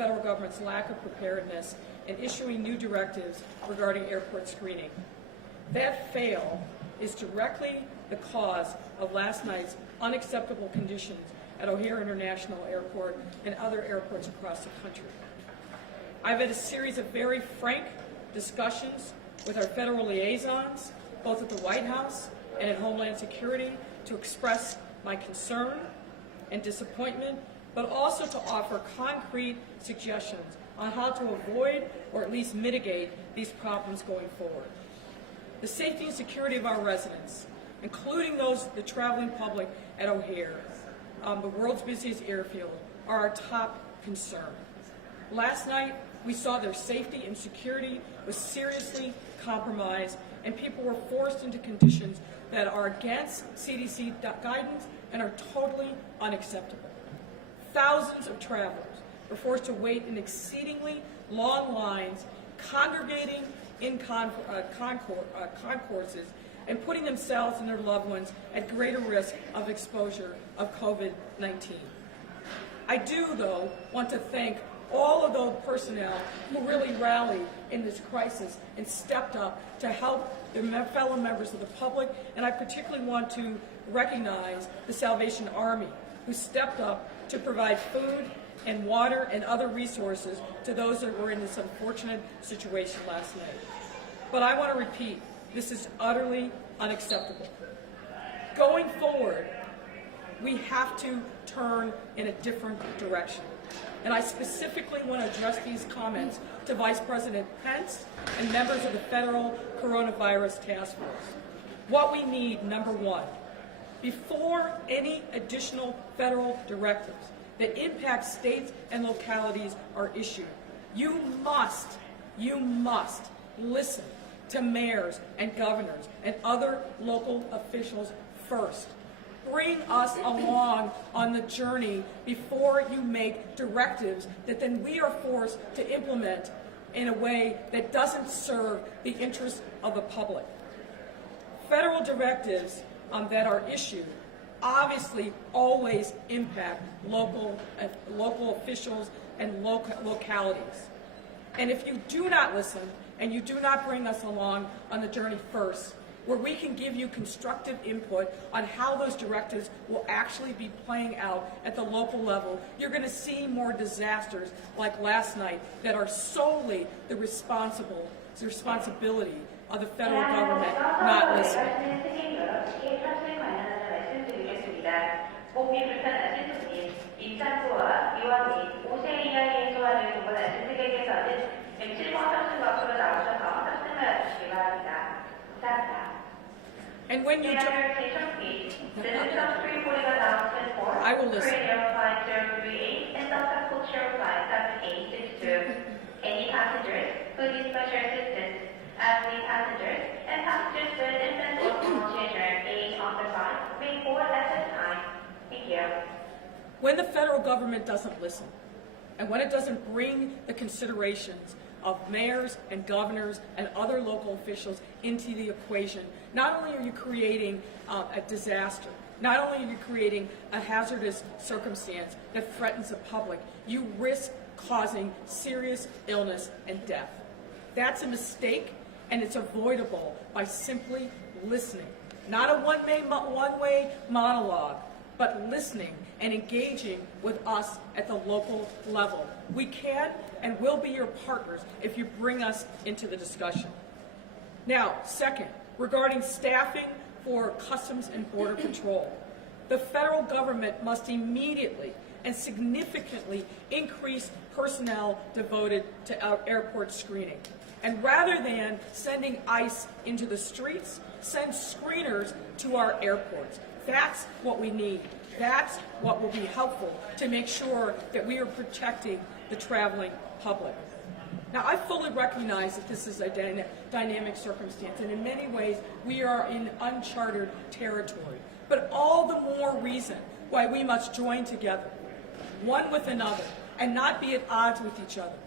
federal government's lack of preparedness in issuing new directives regarding airport screening. That fail is directly the cause of last night's unacceptable conditions at O'Hare International Airport and other airports across the country. I've had a series of very frank discussions with our federal liaisons, both at the White House and at Homeland Security, to express my concern and disappointment, but also to offer concrete suggestions on how to avoid or at least mitigate these problems going forward. The safety and security of our residents, including those the traveling public at O'Hare, the world's busiest airfield, are our top concern. Last night, we saw their safety and security was seriously compromised, and people were forced into conditions that are against CDC guidance and are totally unacceptable. Thousands of travelers were forced to wait in exceedingly long lines, congregating in concourses and putting themselves and their loved ones at greater risk of exposure of COVID-19. I do, though, want to thank all of those personnel who really rallied in this crisis and stepped up to help their fellow members of the public, and I particularly want to recognize the Salvation Army, who stepped up to provide food and water and other resources to those that were in this unfortunate situation last night. But I want to repeat, this is utterly unacceptable. Going forward, we have to turn in a different direction. And I specifically want to address these comments to Vice President Pence and members of the Federal Coronavirus Task Force. What we need, number one, before any additional federal directives that impact states and localities are issued, you must listen to mayors and governors and other local officials first. Bring us along on the journey before you make directives that then we are forced to implement in a way that doesn't serve the interests of the public. Federal directives that are issued obviously always impact local officials and localities. And if you do not listen and you do not bring us along on the journey first, where we can give you constructive input on how those directives will actually be playing out at the local level, you're going to see more disasters like last night that are solely the responsibility of the federal government not listening. 몸이 불편하신 손님, 임산부와 유아 및 5세 이하의 소아를 동반하신 승객께서는 M7번 탑승 밖으로 나오셔서 탑승을 하시기 바랍니다. 감사합니다. And when you I will listen. Flight 038 and subsequent flight 7862. Any passengers who need special assistance, elderly passengers, and passengers with infants or small children aged under 5 may board at this time. Thank you. When the federal government doesn't listen, and when it doesn't bring the considerations of mayors and governors and other local officials into the equation, not only are you creating a disaster, not only are you creating a hazardous circumstance that threatens the public, you risk causing serious illness and death. That's a mistake, and it's avoidable by simply listening. Not a one-way monologue, but listening and engaging with us at the local level. We can and will be your partners if you bring us into the discussion. Now, second, regarding staffing for Customs and Border Patrol, the federal government must immediately and significantly increase personnel devoted to airport screening. And rather than sending ICE into the streets, send screeners to our airports. That's what we need. That's what will be helpful to make sure that we are protecting the traveling public. Now, I fully recognize that this is a dynamic circumstance, and in many ways, we are in uncharted territory. But all the more reason why we must join together, one with another, and not be at odds with each other.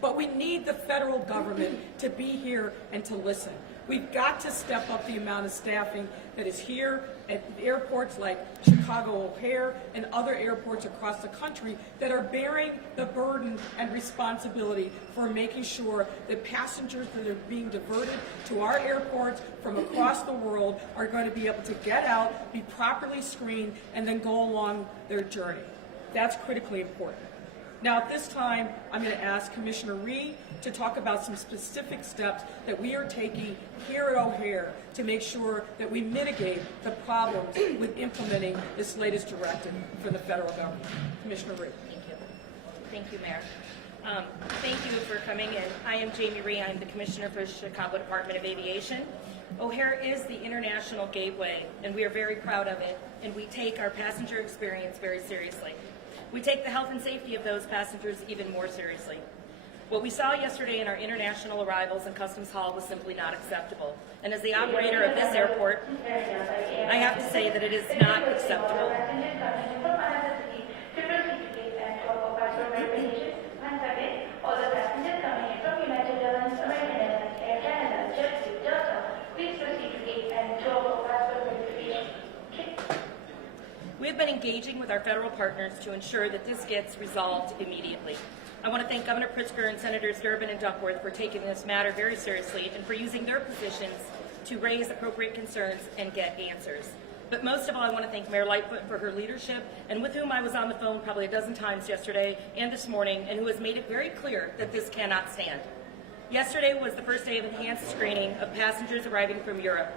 But we need the federal government to be here and to listen. We've got to step up the amount of staffing that is here at airports like Chicago O'Hare and other airports across the country that are bearing the burden and responsibility for making sure that passengers that are being diverted to our airports from across the world are going to be able to get out, be properly screened, and then go along their journey. That's critically important. Now, at this time, I'm going to ask Commissioner Rhee to talk about some specific steps that we are taking here at O'Hare to make sure that we mitigate the problems with implementing this latest directive from the federal government. Commissioner Rhee. Thank you. Thank you, Mayor. Thank you for coming in. I am Jamie Rhee. I'm the Commissioner for the Chicago Department of Aviation. O'Hare is the international gateway, and we are very proud of it, and we take our passenger experience very seriously. We take the health and safety of those passengers even more seriously. What we saw yesterday in our international arrivals in Customs Hall was simply not acceptable. And as the operator of this airport, I have to say that it is not acceptable. We have been engaging with our federal partners to ensure that this gets resolved immediately. I want to thank Governor Pritzker and Senators Durbin and Duckworth for taking this matter very seriously and for using their positions to raise appropriate concerns and get answers. But most of all, I want to thank Mayor Lightfoot for her leadership, and with whom I was on the phone probably a dozen times yesterday and this morning, and who has made it very clear that this cannot stand. Yesterday was the first day of enhanced screening of passengers arriving from Europe.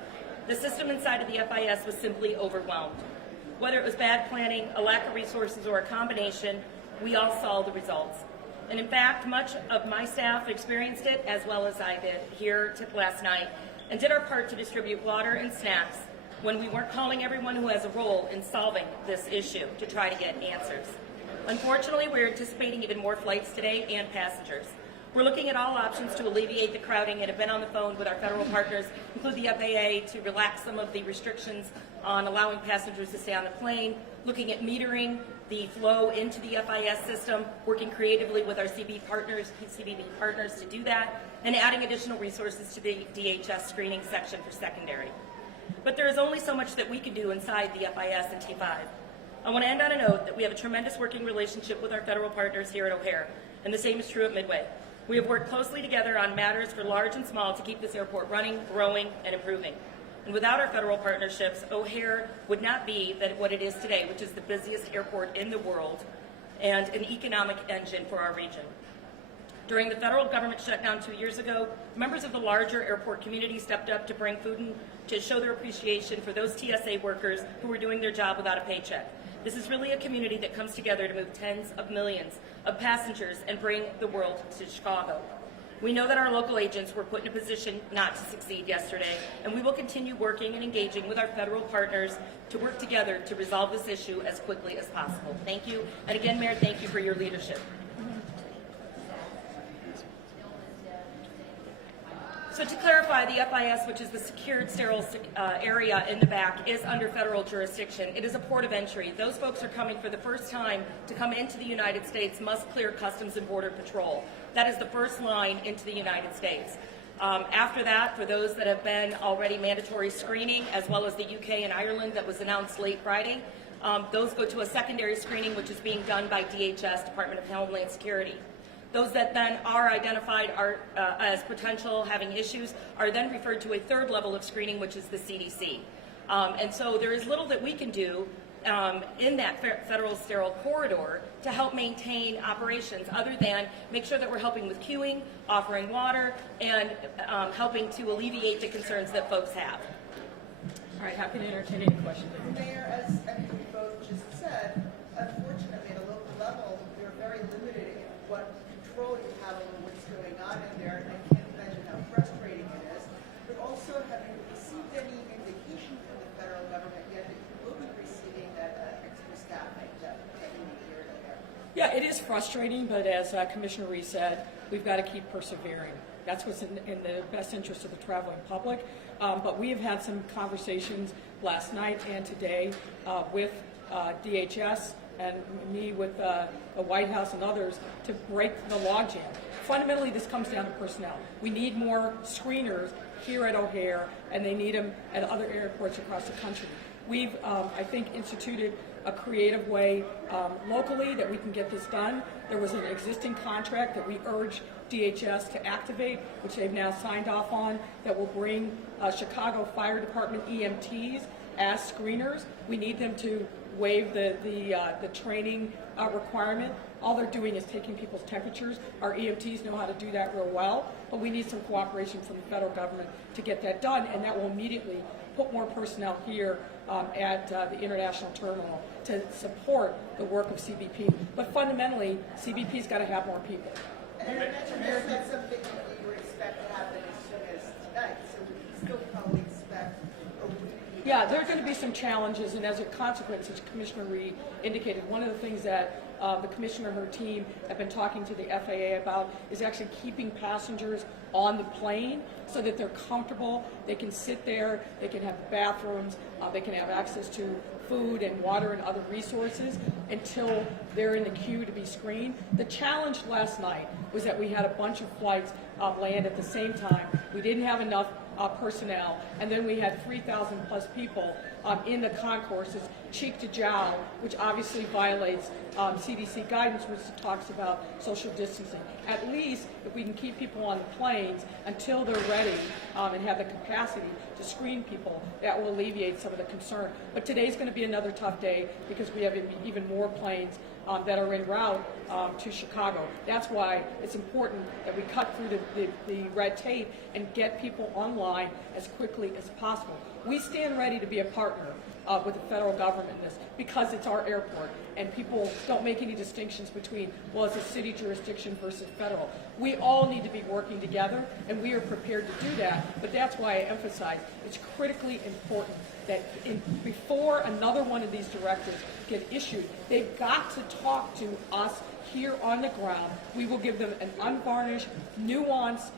The system inside of the FIS was simply overwhelmed. Whether it was bad planning, a lack of resources, or a combination, we all saw the results. And in fact, much of my staff experienced it as well as I did here last night, and did our part to distribute water and snacks when we weren't calling everyone who has a role in solving this issue to try to get answers. Unfortunately, we're anticipating even more flights today and passengers. We're looking at all options to alleviate the crowding and have been on the phone with our federal partners, including the FAA, to relax some of the restrictions on allowing passengers to stay on the plane, looking at metering the flow into the FIS system, working creatively with our CBB partners to do that, and adding additional resources to the DHS screening section for secondary. But there is only so much that we can do inside the FIS and T5. I want to end on a note that we have a tremendous working relationship with our federal partners here at O'Hare, and the same is true at Midway. We have worked closely together on matters for large and small to keep this airport running, growing, and improving. And without our federal partnerships, O'Hare would not be what it is today, which is the busiest airport in the world and an economic engine for our region. During the federal government shutdown 2 years ago, members of the larger airport community stepped up to bring food and to show their appreciation for those TSA workers who were doing their job without a paycheck. This is really a community that comes together to move tens of millions of passengers and bring the world to Chicago. We know that our local agents were put in a position not to succeed yesterday, and we will continue working and engaging with our federal partners to work together to resolve this issue as quickly as possible. Thank you. And again, Mayor, thank you for your leadership. So to clarify, the FIS, which is the secured sterile area in the back, is under federal jurisdiction. It is a port of entry. Those folks are coming for the first time to come into the United States must clear Customs and Border Patrol. That is the first line into the United States. After that, for those that have been already mandatory screening, as well as the UK and Ireland that was announced late Friday, those go to a secondary screening, which is being done by DHS, Department of Homeland Security. Those that then are identified as potential having issues are then referred to a third level of screening, which is the CDC. And so there is little that we can do in that federal sterile corridor to help maintain operations other than make sure that we're helping with queuing, offering water, and helping to alleviate the concerns that folks have. All right, happy to entertain any questions. Mayor, as we both just said, unfortunately at a local level, you're very limited in what control you have over what's going on in there, and I can't imagine how frustrating it is. But also, have you received any indication from the federal government yet that you will be receiving that extra staffing that you need here and there? Yeah, it is frustrating, but as Commissioner Rhee said, we've got to keep persevering. That's what's in the best interest of the traveling public. But we have had some conversations last night and today with DHS and me with the White House and others to break the logjam. Fundamentally, this comes down to personnel. We need more screeners here at O'Hare, and they need them at other airports across the country. We've, I think, instituted a creative way locally that we can get this done. There was an existing contract that we urged DHS to activate, which they've now signed off on, that will bring Chicago Fire Department EMTs as screeners. We need them to waive the training requirement. All they're doing is taking people's temperatures. Our EMTs know how to do that real well, but we need some cooperation from the federal government to get that done, and that will immediately put more personnel here at the international terminal to support the work of CBP. But fundamentally, CBP's got to have more people. And I mentioned that's something that we would expect to happen as soon as tonight, so we can still probably expect a week. Yeah, there are going to be some challenges, and as a consequence, as Commissioner Reed indicated, one of the things that the Commissioner and her team have been talking to the FAA about is actually keeping passengers on the plane so that they're comfortable, they can sit there, they can have bathrooms, they can have access to food and water and other resources until they're in the queue to be screened. The challenge last night was that we had a bunch of flights land at the same time. We didn't have enough personnel, and then we had 3,000 plus people in the concourses, cheek to jowl, which obviously violates CDC guidance, which talks about social distancing. At least if we can keep people on the planes until they're ready and have the capacity to screen people, that will alleviate some of the concern. But today's going to be another tough day because we have even more planes that are en route to Chicago. That's why it's important that we cut through the red tape and get people online as quickly as possible. We stand ready to be a partner with the federal government in this because it's our airport, and people don't make any distinctions between, well, it's a city jurisdiction versus federal. We all need to be working together, and we are prepared to do that, but that's why I emphasize it's critically important that before another one of these directives get issued, they've got to talk to us here on the ground. We will give them an unvarnished, nuanced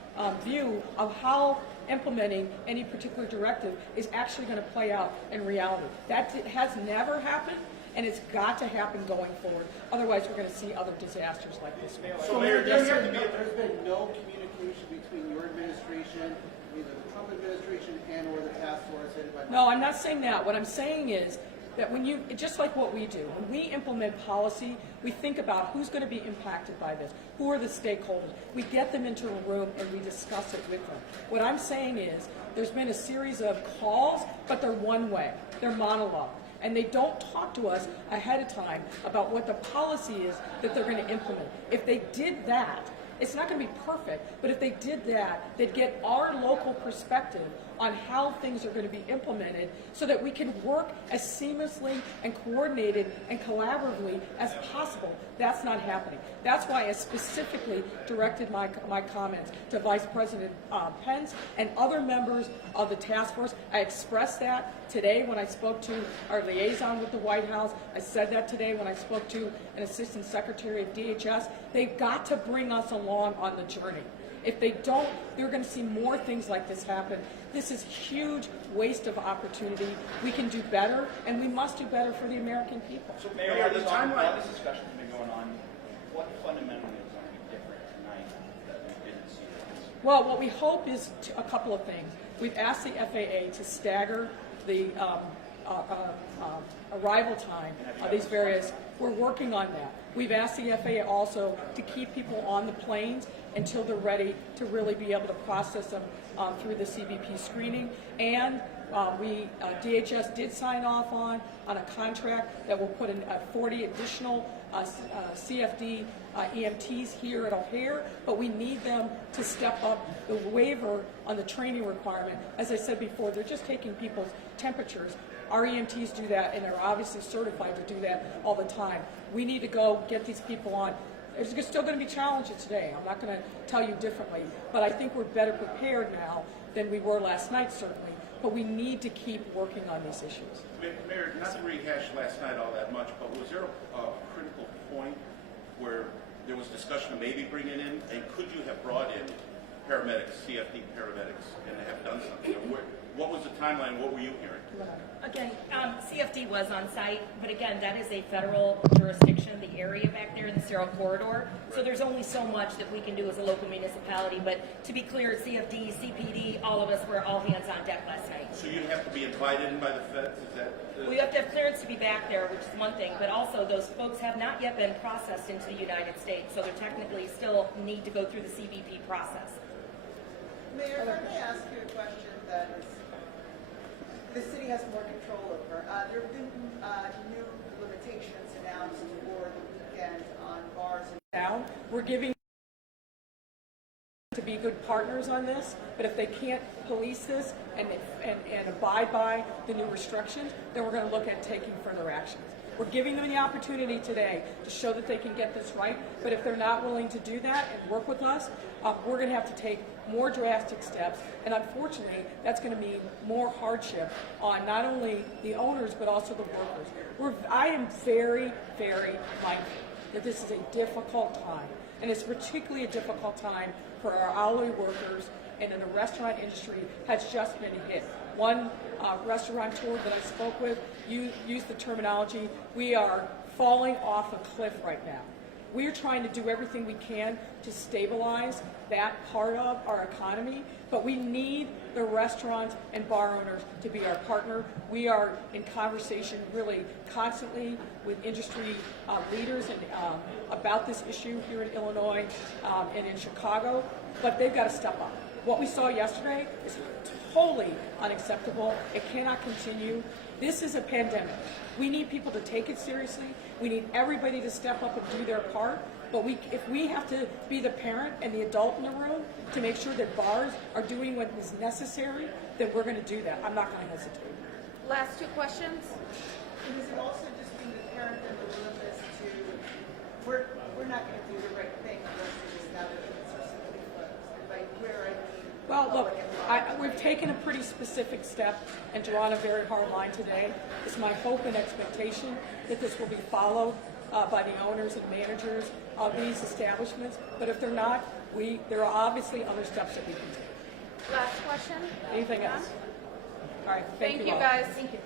view of how implementing any particular directive is actually going to play out in reality. That has never happened, and it's got to happen going forward. Otherwise, we're going to see other disasters like this one. So, Mayor, there's been no communication between your administration, either the Trump administration and or the task force headed by... No, I'm not saying that. What I'm saying is that when you, just like what we do, when we implement policy, we think about who's going to be impacted by this, who are the stakeholders. We get them into a room and we discuss it with them. What I'm saying is there's been a series of calls, but they're one way. They're monologue. And they don't talk to us ahead of time about what the policy is that they're going to implement. If they did that, it's not going to be perfect, but if they did that, they'd get our local perspective on how things are going to be implemented so that we can work as seamlessly and coordinated and collaboratively as possible. That's not happening. That's why I specifically directed my comments to Vice President Pence and other members of the task force. I expressed that today when I spoke to our liaison with the White House. I said that today when I spoke to an Assistant Secretary of DHS. They've got to bring us along on the journey. If they don't, you're going to see more things like this happen. This is huge waste of opportunity. We can do better, and we must do better for the American people. So, Mayor, the timeline, this discussion has been going on. What fundamentally is going to be different tonight that we didn't see? Well, what we hope is a couple of things. We've asked the FAA to stagger the arrival time of these various. We're working on that. We've asked the FAA also to keep people on the planes until they're ready to really be able to process them through the CBP screening. And DHS did sign off on a contract that will put in 40 additional CFD EMTs here at O'Hare, but we need them to step up the waiver on the training requirement. As I said before, they're just taking people's temperatures. Our EMTs do that, and they're obviously certified to do that all the time. We need to go get these people on. There's still going to be challenges today. I'm not going to tell you differently, but I think we're better prepared now than we were last night, certainly. But we need to keep working on these issues. Mayor, not to rehash last night all that much, but was there a critical point where there was discussion of maybe bringing in, and could you have brought in paramedics, CFD paramedics, and have done something? What was the timeline? What were you hearing? Again, CFD was on site, but again, that is a federal jurisdiction. jurisdiction, the area back there in the Cerro Corridor. So there's only so much that we can do as a local municipality. But to be clear, CFD, CPD, all of us were all hands on deck last night. So you'd have to be invited in by the feds, is that? We have to have clearance to be back there, which is one thing, but also those folks have not yet been processed into the United States, so they technically still need to go through the CBP process. Mayor, if I may ask you a question that is, the city has more control over. There have been new limitations announced for the weekend on bars and Down, we're giving to be good partners on this, but if they can't police this and abide by the new restrictions, then we're going to look at taking further actions. We're giving them the opportunity today to show that they can get this right, but if they're not willing to do that and work with us, we're going to have to take more drastic steps, and unfortunately, that's going to mean more hardship on not only the owners, but also the workers. I am very, very mindful that this is a difficult time, and it's particularly a difficult time for our hourly workers, and in the restaurant industry has just been hit. One restaurateur that I spoke with used the terminology, we are falling off a cliff right now. We are trying to do everything we can to stabilize that part of our economy, but we need the restaurants and bar owners to be our partner. We are in conversation really constantly with industry leaders and about this issue here in Illinois and in Chicago, but they've got to step up. What we saw yesterday is totally unacceptable. It cannot continue. This is a pandemic. We need people to take it seriously. We need everybody to step up and do their part. But if we have to be the parent and the adult in the room to make sure that bars are doing what is necessary, then we're going to do that. I'm not going to hesitate. Last two questions. And is it also just being the parent and the willingness to, we're not going to do the right thing unless the establishments are simply closed. And by where I mean, Well, look, we've taken a pretty specific step and drawn a very hard line today. It's my hope and expectation that this will be followed by the owners and managers of these establishments. But if they're not, there are obviously other steps that we can take. Last question. Anything else? All right. Thank you all. Guys. Thank you.